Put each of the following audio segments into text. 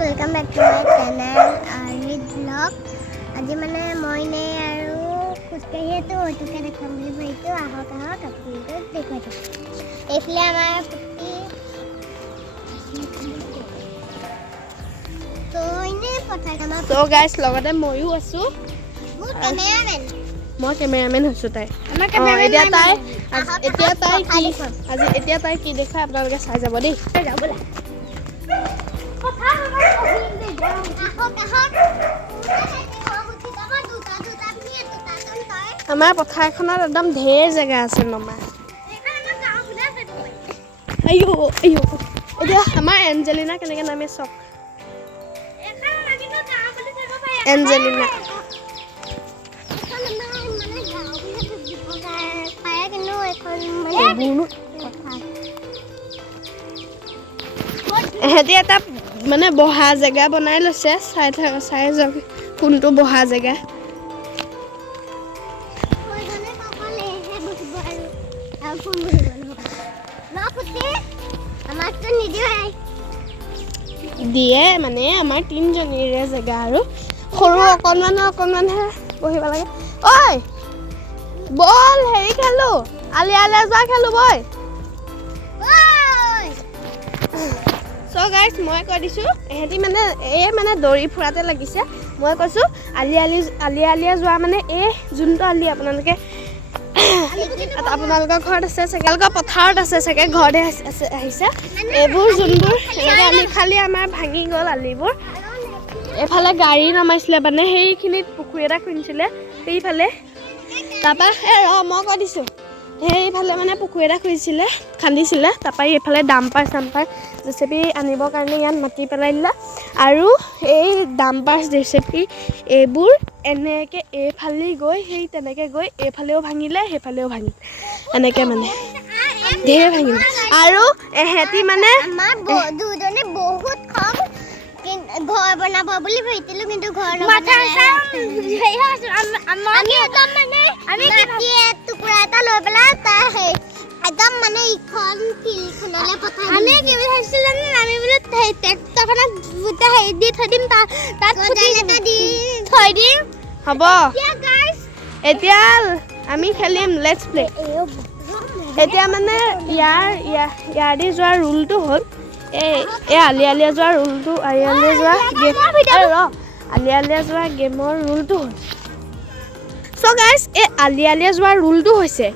welcome back to my channel Arvid Vlog. আজি মানে মই নে আৰু খুচকাহি তো ওটুকে দেখাম বুলি ভাবিছো আহক আপুনিটো দেখুৱাই দিম এইফালে আমাৰ পুতি তো ইনে পঠাই কাম তো গাইস লগতে মইও আছো মোৰ ক্যামেৰামেন মই ক্যামেৰামেন হৈছো তাই আমাৰ ক্যামেৰামেন এতিয়া তাই কি দেখায় আপোনালোকে চাই যাব দেই যাও বলা কথা আমাৰ অহিন দে আহক আমাৰ পথাৰখনত একদম ঢেৰ জেগা আছে নমা আইও এতিয়া আমাৰ এঞ্জেলিনা কেনেকৈ নামে চক এঞ্জেলিনা এহেঁতি এটা মানে বহা জেগা বনাই লৈছে চাই যাওক কোনটো বহা জেগা দিয়ে মানে আমাৰ তিনিজনীৰে জেগা আৰু সৰু অকণমানহে বহিব লাগে ঐ বল হেৰি খেলো আলিয়া যোৱা খেলো বই চ' গাইজ মই কৈ দিছোঁ এহেঁতি মানে মানে দৌৰি ফুৰাতে লাগিছে মই কৈছোঁ আলিয়া যোৱা মানে যোনটো আলি আপোনালোকৰ ঘৰত আছে চাগে পথাৰত আছে চাগে ঘৰতে আহিছে এইবোৰ যোনবোৰ এনেকৈ আলি খালি আমাৰ ভাঙি গ'ল আলিবোৰ এইফালে গাড়ী নমাইছিলে মানে সেইখিনিত পুখুৰী এটা খুন্দিছিলে সেইফালে তাৰপৰা মই কৈ দিছোঁ সেইফালে মানে পুখুৰী এটা খান্দিছিলে তাৰপৰা এইফালে ডাম্পাৰ জেচিপি আনিবৰ কাৰণে ইয়াত মাটি পেলাই দিলে আৰু এই ডাম্পাৰ জেচিপি এইবোৰ এনেকৈ এইফালে গৈ সেই তেনেকৈ গৈ এইফালেও ভাঙিলে সেইফালেও ভাঙিলে এনেকৈ মানে ঢেৰ ভাঙিলে আৰু এহেঁতি মানে দুজনে বহুত খং ঘৰ বনাব বুলি ভাবিছিলো কিন্তু ঘৰ টুকুৰা এটা লৈ পেলাই একদম মানে ইখন ফিল্ডখনলৈ পঠাই আমি কি ভাবিছিলো জানো আমি বোলে ট্ৰেক্টৰখনত হেৰি দি থৈ দিম তাত থৈ দিম হ'ব এতিয়া আমি খেলিম লেটছ প্লে এতিয়া মানে ইয়াৰ দি যোৱাৰ ৰুলটো হ'ল আলিয়া যোৱা ৰুলটো আলিয়া যোৱা গেমৰ ৰুলটো হ'ল চ' গাইজ এই আলিয়া যোৱাৰ ৰুলটো হৈছে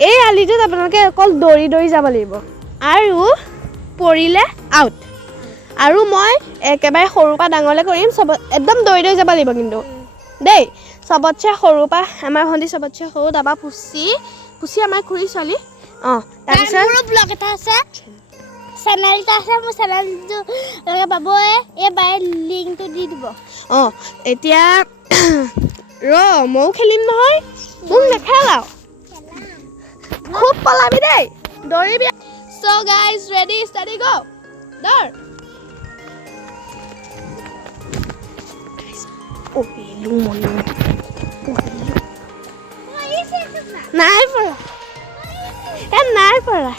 এই আলিটোত আপোনালোকে অকল দৌৰি যাব লাগিব আৰু পৰিলে আউট আৰু মই একেবাৰে সৰুৰ পৰা ডাঙৰলৈ কৰিম একদম দৌৰি যাব লাগিব কিন্তু দেই চবতছে সৰুৰ পৰা আমাৰ ভণ্টি চবতছে সৰু তাৰপৰা পুচি আমাৰ খুৰী ছোৱালী তাৰপিছত মোৰো ব্লগ এটা আছে চেনেল এটা আছে মোৰ চেনেলটো পাব এই বাই লিংকটো দি দিব এতিয়া ময়ো খেলিম নহয় মোক নেখেলাও খুব পলাবি দেই দৌৰিবি চ' গাইজ ৰেডি ষ্টাডি গ' দৌৰ নাই পৰা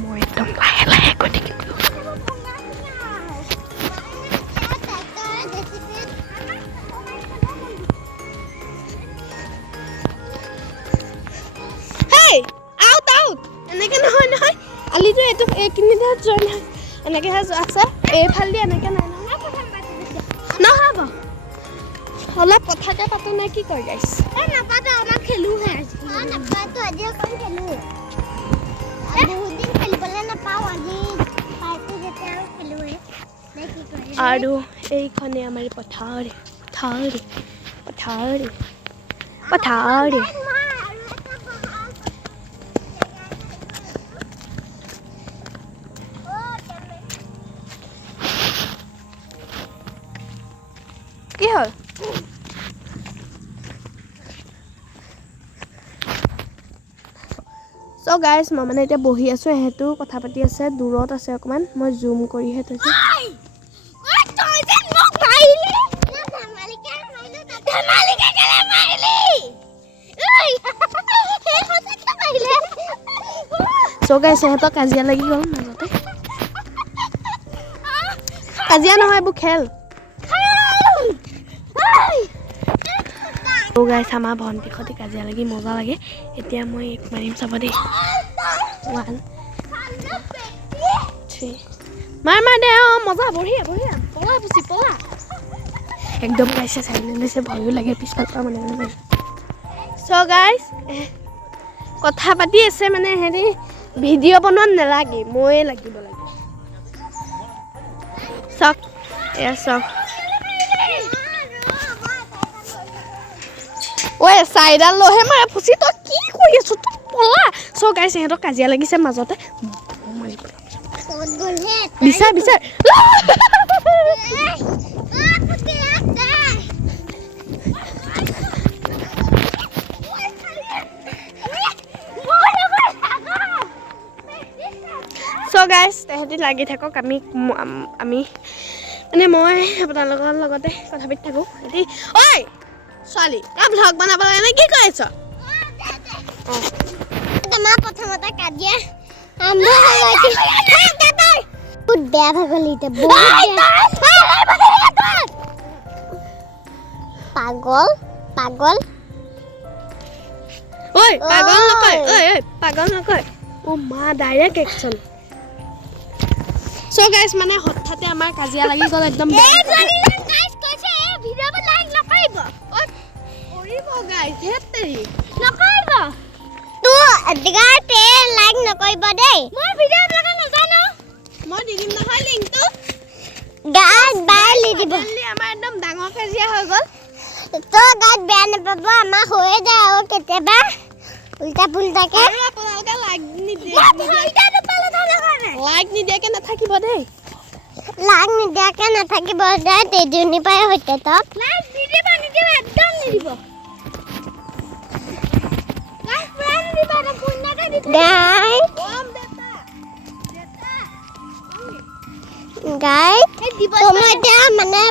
মই একদম লাহে গৈ থাকিম এনেকৈ নহয় আলিটো এইখিনিতে যোৱা নহয় এনেকৈহে আছে এইফালেদি এনেকৈ নাই নহ'ব অলপ কথাকে পাতো নাই কি কয় গাইছ নাপাতো আমাক খেলোহে নাপাতো আজি অকণ খেলো বহুত দিন খেলিবলৈ নাপাওঁ আজি পাইছো যেতিয়া আৰু খেলোৱে আৰু এইখনে আমাৰ পথাৰ কি হ'ল চ' গাইজ মই মানে এতিয়া বহি আছোঁ এহেঁতো কথা পাতি আছে দূৰত আছে অকণমান মই জুম কৰিহে থৈছোঁ চ' গাইজ সিহঁতৰ কাজিয়া লাগি গ'ল মাজতে কাজিয়া নহয় এইবোৰ খেল গাইছ আমাৰ ভণ্টিৰ সৈতে কাজিয়া লাগি মজা লাগে এতিয়া মই এক মাৰিম চাব দেই 1 2 মাৰ দে মজা বঢ়িয়া পলা পুচি পলা একদম গাইছে চাইলেণ্ট হৈছে ভয়ো লাগে পিছফাল পৰা মানে চ' গাইছ কথা পাতি আছে মানে হেৰি ভিডিঅ' বনোৱাত নালাগে ময়ে লাগিব লাগে চক এয়া চক ঐ চাইডাল লৈহে মাৰে ফুচি তই কি কৰি আছ তই পলা চ' গাইছ সিহঁতক কাজিয়া লাগিছে মাজতে বিচাৰ চ' গাইছ তেহেঁতি লাগি থাকক আমি মানে মই আপোনালোকৰ লগতে কথা পাতি থাকোঁ সিহঁতি ঐ ছোৱালী ভ্লগ বনাব লাগে নে কি কৰি আছ তোমাৰ প্ৰথমতে কাজিয়া আৰম্ভ হৈ গৈছে বহুত বেয়া ভাগলি পাগল ঐ পাগল নকয় ও মা ডাইৰেক্ট একচন চ' গাইছ মানে হঠাতে আমাৰ কাজিয়া লাগি গ'ল একদম মই দি দিম নহয় লিংকটো আমাৰ একদম ডাঙৰ কাজিয়া হৈ গ'ল তই গাত বেয়া নাপাব আমাৰ হৈয়ে যায় আৰু কেতিয়াবা উল্টা পুল্টাকে আপোনালোকে লাইক নিদিয়াকে নাথাকিব দেই লাগ নিদিয়াকে নাথাকিব যায় তেজনী পাই সৈতে তক একদম নিদিব মানে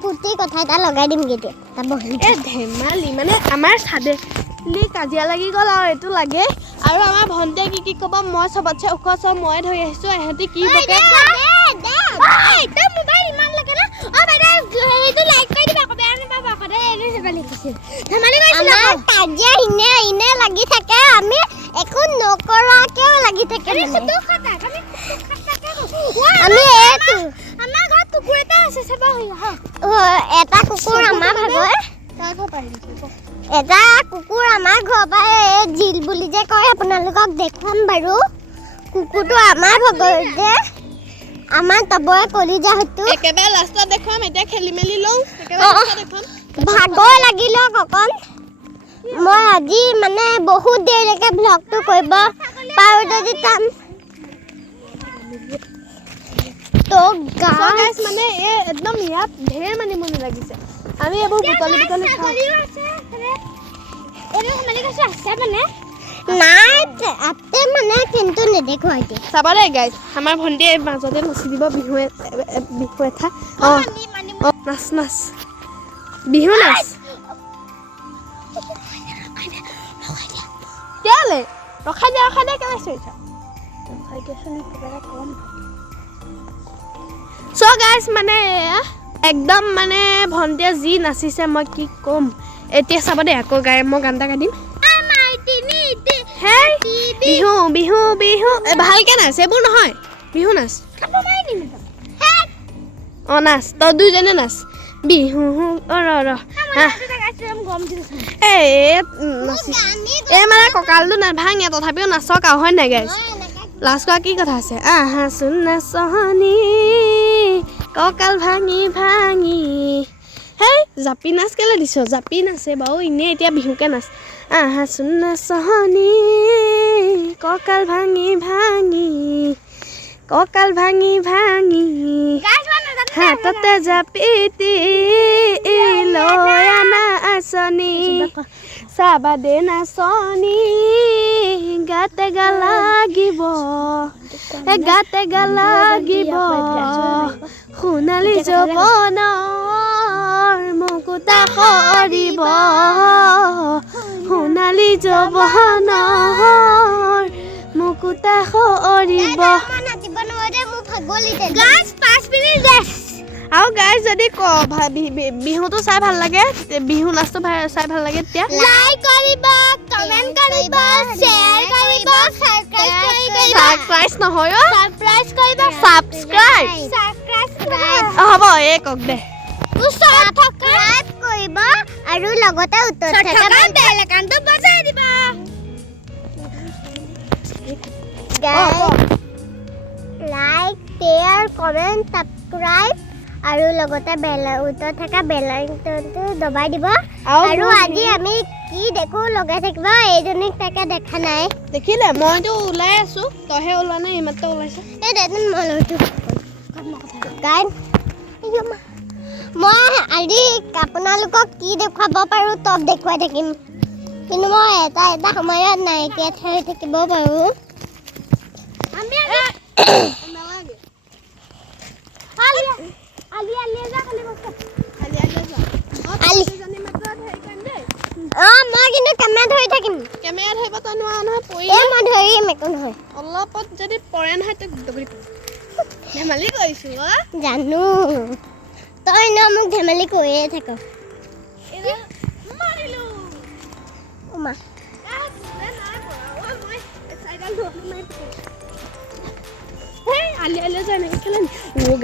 ফুটি কথা এটা লগাই দিম কেতিয়া ধেমালি মানে আমাৰ চাদেলি কাজিয়া লাগি গ'ল আৰু এইটো লাগে আৰু আমাৰ ভণ্টিয়ে কি ক'ব মই চবতছে ওখ চব মই ধৰি আহিছোঁ এহেঁতি কি বকে ইনে লাগি থাকে আমি একো নকৰাকেও লাগি থাকে আমি এটা কুকুৰ আমাৰ ভাগৰ এটা কুকুৰ আমাৰ ঘৰৰ পৰা জিল বুলি যে কয় আপোনালোকক দেখুৱাম বাৰু কুকুৰটো আমাৰ ভাগৰ যে আমাৰ তবৰে কলিজা হতো একেবাৰে লাষ্টত দেখুৱাম এতিয়া খেলি মেলি লওঁ ভাগৰ লাগিল অকণ মই আজি মানে বহুত দেৰিলৈকে ভ্লগটো কৰিব পাৰোঁ যদি টান তো গাইছ মানে একদম ইয়াত ঢেৰ মানিমুনি লাগিছে আমি এইবোৰ বুটলি খাওঁ নাই আতে মানে কিন্তু নেদেখো এতিয়া চাবা দেই গাইছ আমাৰ ভণ্টিয়ে মাজতে নাচি দিব বিহু এঠা নাচ বিহু নাচ কেলে ৰখাই দিয়া কেলে চলিছা চ' গাইছ মানে একদম মানে ভণ্টিয়ে যি নাচিছে মই কি ক'ম এতিয়া চাব দেই আকৌ মই গান এটা গাই দিম বিহু ভালকে নাচ এইবোৰ নহয় বিহু নাচ নাচ তই দুইজনে নাচ বিহু মানে কঁকালটো নাভাঙে তথাপিও নাচক আৰু হয় নাই গাইছ লাষ্ট কি কথা আছে আহাচোন নাচনি কঁকাল ভাঙি হেই জাপি নাচ কেলে দিছ জাপি নাচে বাৰু এনেই এতিয়া বিহুকে নাচ আহাচোন নাচনি কঁকাল ভাঙি হাততে জাপিতি লৈ আনা আচনি চাবা দে নাচনি গাতে গা লাগিব সোণালী যৌৱনৰ মুকুতা সৰিব সোণালী যৌৱনৰ মুকুতা সৰিব 5 মিনিট আৰু গাইজ যদি বিহুটো চাই ভাল লাগে, বিহু নাচটো চাই ভাল লাগে, তেতিয়া লাইক কৰিব, কমেন্ট কৰিব, শ্বেয়াৰ কৰিব, সাবস্ক্ৰাইব নহয় অ', সাবস্ক্ৰাইব কৰিব, সাবস্ক্ৰাইব হ'ব এই কক দে, সাবস্ক্ৰাইব কৰিব আৰু লগতে উত্তৰ থকা বেল আইকনটো বজাই দিব। লাইক, শ্বেয়াৰ, কমেন্ট, সাবস্ক্ৰাইব আৰু লগতে উত্তৰ থকা বেল আইকনটো দবাই দিব। আৰু আজি আমি কি দেখো লগাই থাকিব, এইজনীক তাকে দেখা নাই। দেখিলে মইতো ওলাই আছো, তইহে ওলোৱা নাই, এইমাত্ৰ ওলাইছ। এই দেচোন মই লৈছো গাইড। মই আজি আপোনালোকক কি দেখুৱাব পাৰোঁ টপ দেখুৱাই থাকিম, কিন্তু মই এটা সময়ত নাইকিয়া হৈ থাকিব পাৰোঁ। মই কিন্তু কেমেৰা ধৰি থাকিম। কেমেৰা ধৰিব তই নোৱাৰ নহয়, পৰি মই ধৰিম, একো নহয়। অলপত যদি পৰে নহয় তই ধেমালি কৰিছো জানো, তই ন মোক ধেমালি কৰিয়ে থাক।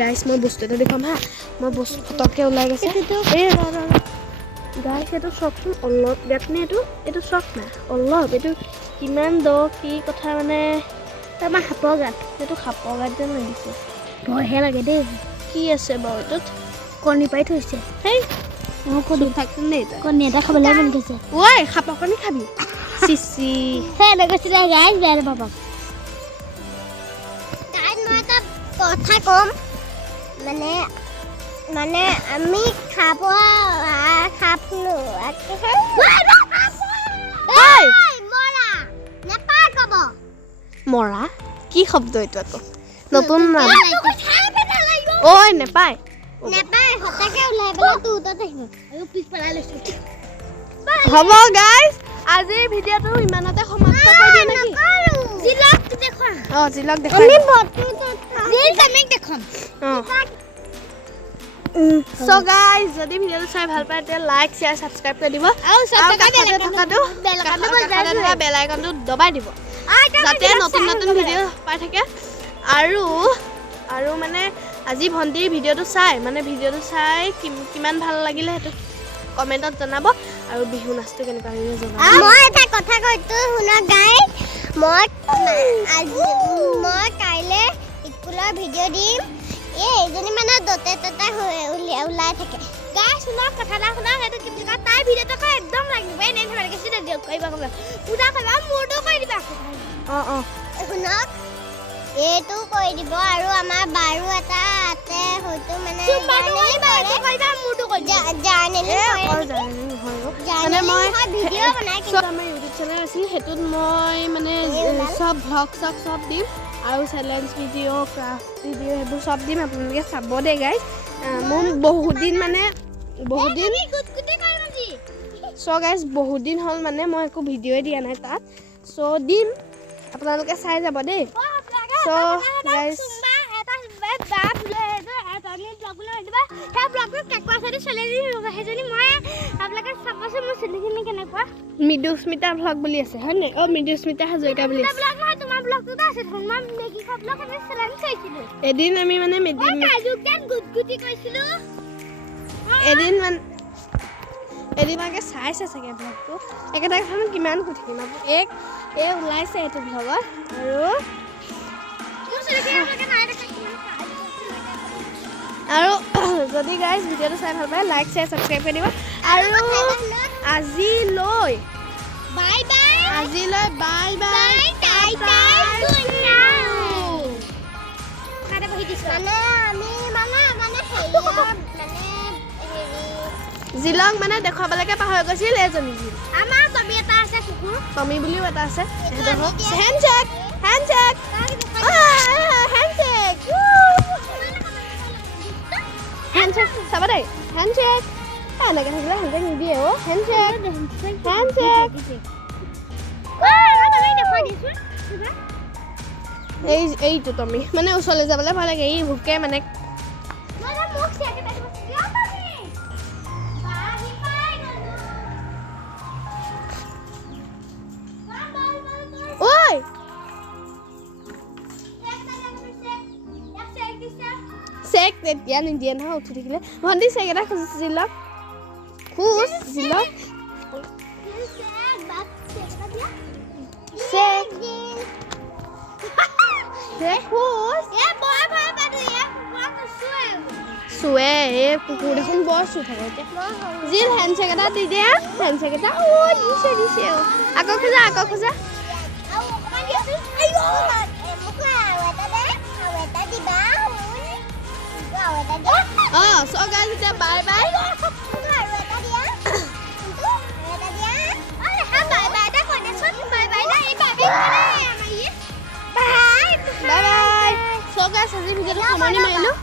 গাইছ মই বস্তু এটা দেখুৱাম হা, মই বস্তু ফটককে ওলাই গৈছে। গাইছ এইটো চাওকচোন, অলপ গাতনে এইটো চাওক না, অলপ এইটো কিমান দ কি কথা, মানে আমাৰ সাপৰ গাত, এইটো সাপৰ গাত যেন লাগিছে, ভয়হে লাগে দেই। কি আছে বাৰু এইটোত? কণী পাৰি থৈছে। সেই কণী থাকচোন দেই, কণী এটা খাবলৈ মন গৈছে। ঐ সাপৰ কণী খাবি? চিচি সেই গৈছিলে গাইছ, বেয়া নাপাব। মই এটা কথা ক'ম, মানে আমি খাব মৰা কি শব্দ এইটো? আকৌ নতুন নাম ঐ নেপায় সঁচাকে ওলাই পেলাই তোৰ ওচৰত আহিব আৰু পিছ পেলাই লৈছো। হ'ব গাইছ, আজিৰ ভিডিঅ'টো ইমানতে সমাপ্ত কৰি দিওঁ নেকি? জিলক দেখুৱা। জিলক দেখুৱা। So guys, যদি ভিডিঅ'টো চাই ভাল পায় তেতিয়া লাইক, শ্বেয়াৰ, ছাবস্ক্ৰাইব কৰি দিব আৰু বেল আইকনটো দবাই দিব যাতে নতুন নতুন ভিডিঅ' পাই থাকে। আৰু মানে আজি ভণ্টিৰ ভিডিঅ'টো চাই কিমান ভাল লাগিলে সেইটো কমেণ্টত জনাব, আৰু বিহু নাচটো কেনেকুৱা লাগিলে জনাব। মই এটা কথা কৈছো শুনা গাইছ, মই কাইলৈ স্কুলৰ ভিডিঅ' দিম। এইজনী মানে য'তে ত'তে ওলাই থাকে। গাইছ শুনা, কথা এটা শুনা, সেইটো কি বুলি কয়, তাই ভিডিঅ'টো একদম লাগিব, এনে ধৰণে কৰিব পূজা কৰিবা, মোৰটো কৰি দিবা। শুনক, এইটো কৰি দিব, আৰু আমাৰ বাৰু এটা আছে, হয়তো মানে আমাৰ ইউটিউব চেনেল আছিল, সেইটোত মই মানে চব ভ্লগ চব দিম, আৰু চেলেঞ্জ ভিডিঅ', ক্ৰাফ্ট ভিডিঅ' সেইবোৰ চব দিম, আপোনালোকে চাব দেই গাইছ। মোৰ বহুত দিন হ'ল মানে মই একো ভিডিঅ'ই দিয়া নাই তাত, চ' দিম, আপোনালোকে চাই যাব দেই। চ' গাইছ মৃদুস্মিতা ভ্লগ বুলি আছে হয় নাই? মৃদুস্মিতা হাজৰিকা বুলি আছে। এদিন আমি মানে এদিনকে চাইছে চাগে ভ্লগটো, একেটা কথা কিমান কৈ থাকিম। ওলাইছে এইটো ভ্লগত, আৰু যদি গাইজ ভিডিঅ'টো চাই ভাল পায় লাইক, শ্বেয়াৰ, ছাবস্ক্ৰাইব কৰি দিব। আৰু আজিলৈ বাই বাই। জিলক মানে দেখুৱাবলৈকে পাহৰি গৈছিল এজনী জিল। আমাৰ টমি এটা আছে, কুকুৰ টমি বুলিও এটা আছে। হেণ্ডশেক চাবা দেই, হেণ্ডশেক এনেকৈ থাকিলে হেণ্ডশেক নিদিয়ে। হেণ্ডশেক এইটো টমি মানে ওচৰলৈ যাবলৈ ভয় লাগে, এই ভোকে মানে ঐ চেক তেতিয়া নিদিয়ে নহয় উঠি থাকিলে ভণ্টি চেক এটা খুজিছিল চেক চুৱে এই কুকুৰ দেখোন বৰ চুই থাকে এতিয়া জিল হেণ্ডচেক এটা দি দিয়া হেণ্ডচেক এটা দিছে আকৌ খোজা so guys এতিয়া বাই বাই so guys আজি ভিডিঅ'টো সামৰণি মাৰিলোঁ